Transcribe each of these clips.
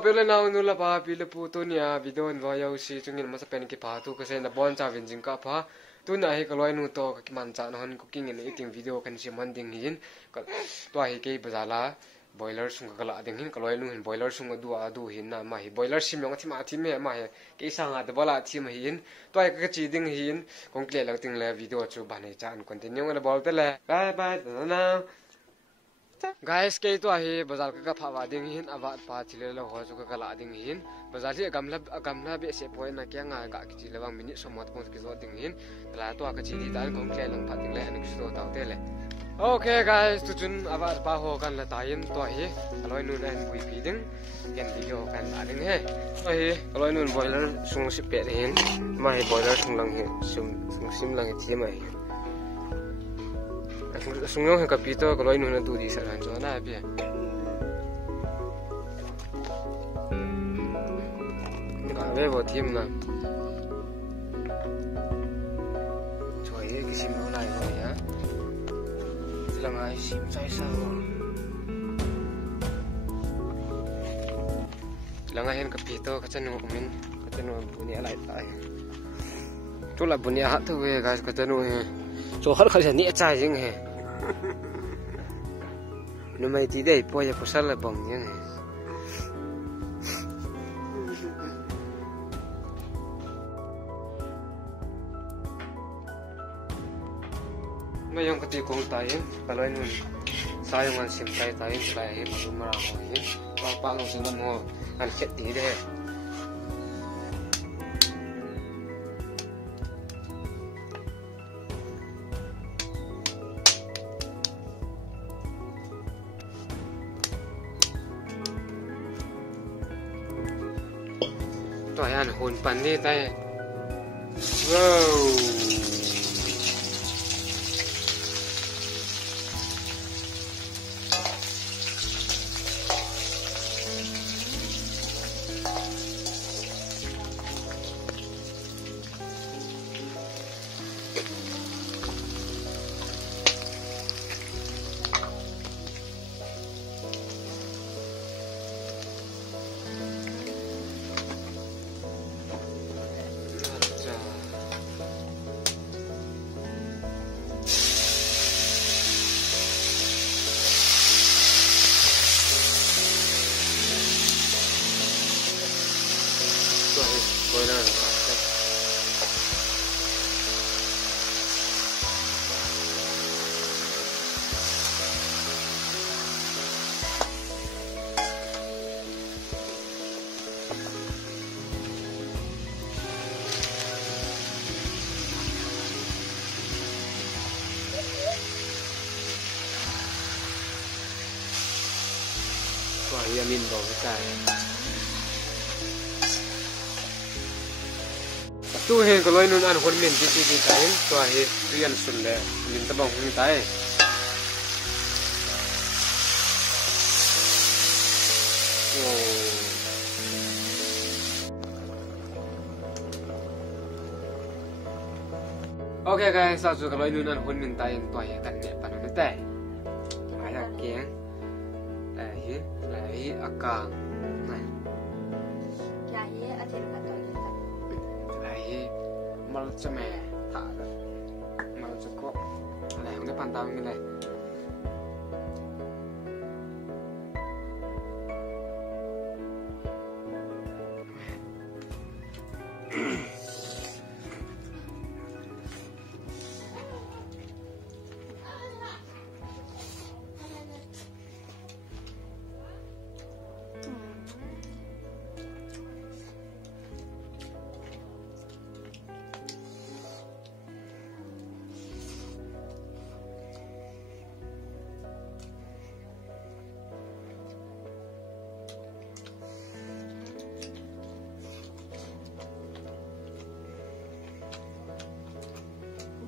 pele na nula pa pile pu tu nia video in va yau si chungin ma sa pen ki pa tu ka se na bon cha vin jing ka pa tu na hi kaloi nu to ka man cha na hon cooking in eating video kan si man ding hin ka to hi ke bazala boiler sung ka la ding hin kaloi nu hin boiler sung adu hin na ma hi boiler sim yong thi me ma he ke sang a de bala thi ma hin to hi ka chi ding hin kong kle lang ting le video chu ba nei cha an continue na bol te le bye bye na guys ke to hi bazar ka pha wa ding hin awa pa chile lo ho chu ka la ding hin bazar hi agamla be se point na kya nga ga ki chile wang minute somot pon ki zo ding hin la to ka chi di dan kong kle lang pha ding le an ki so taw te le okay guys tu chun awa pa ho kan la ta yin to hi aloi nun an bui pi ding gen video kan la ding he to hi aloi nun boiler sung si pe hin ma hi boiler sung lang he sung sim lang chi mai sungong ka pito ko loinu na tudi sa ran so na bi ka ve bo tim na choi ki sim no lai ho ya lang ai sim sai sa lang ai hen ka pito ka chanu min ka chanu buni alai tai tu la buni ha tu ve guys ka chanu he so har khal ni cha jing he nó mày tí đây bây giờ có sao là bỏng như này mày dùng cái gì cũng tay kalau ini saya yang sim tay tay lại baru marah ini bapak langsung mau angkat tí dehตัวยันหุ่นปันนี่ได้ว้าวboiler quả yamin vào cái cài tu he ko loinun an hon min ti tain to he rian sun le min ta bong ni tai okay guys sa su ko loinun an hon min tai to he kan ne pan ne tai ai ya keng lai akang nai lai athil ka to mal chame ta mal chko lai hong de pan ta ngi lai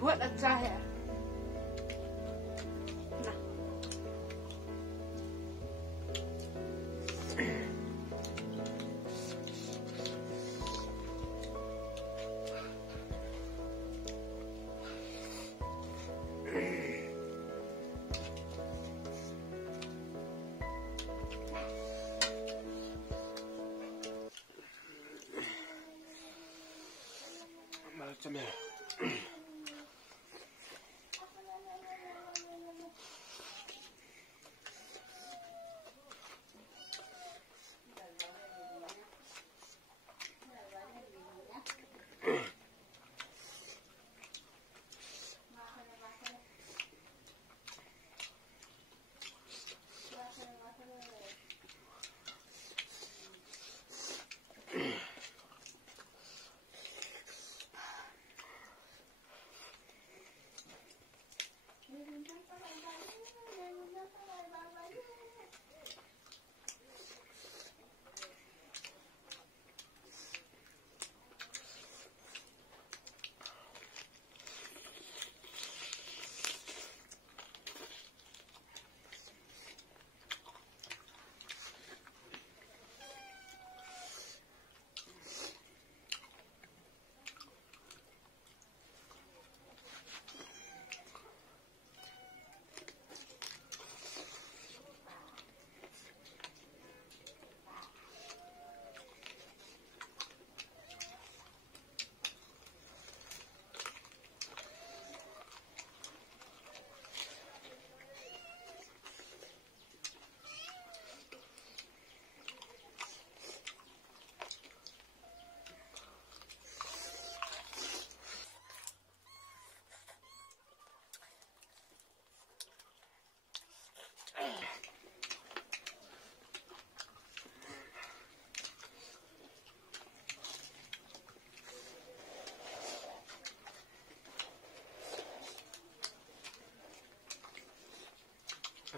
buat aja ya. Nah. 怎么样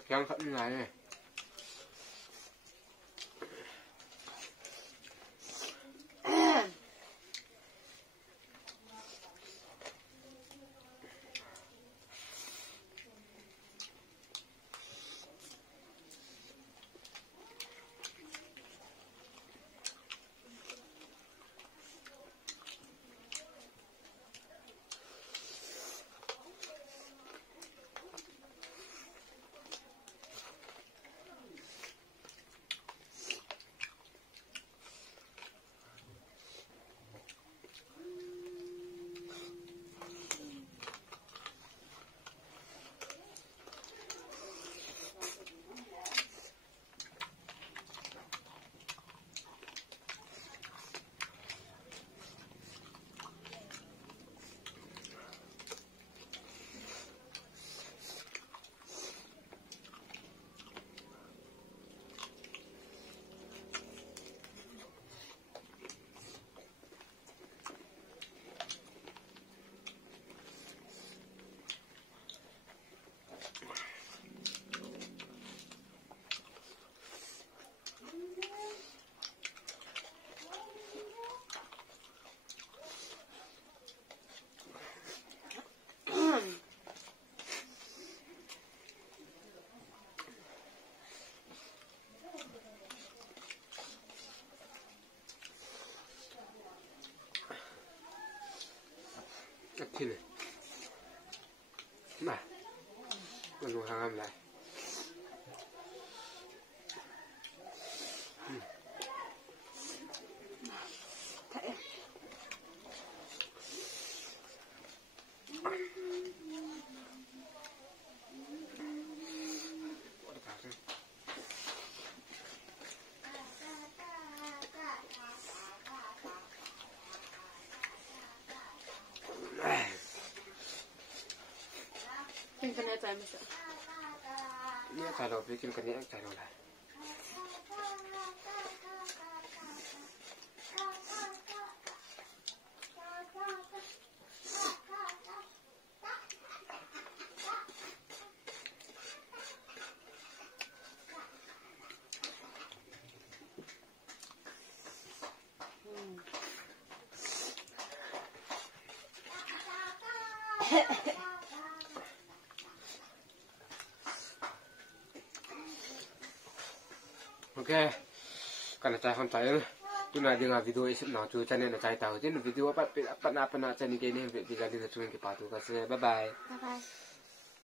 ？Chẳng khẩn lại này. Thì này mà mình mua hàng ăn lại Bikin kena time sa. Ini kalau bikin kenyang kalau lah. Okay, karena saya kon tayo, tu na dia video isip na tu channel na saya tahu, jadi video apa na channel ini bisa dilihat cuma kita tu, kasih bye bye. Bye bye.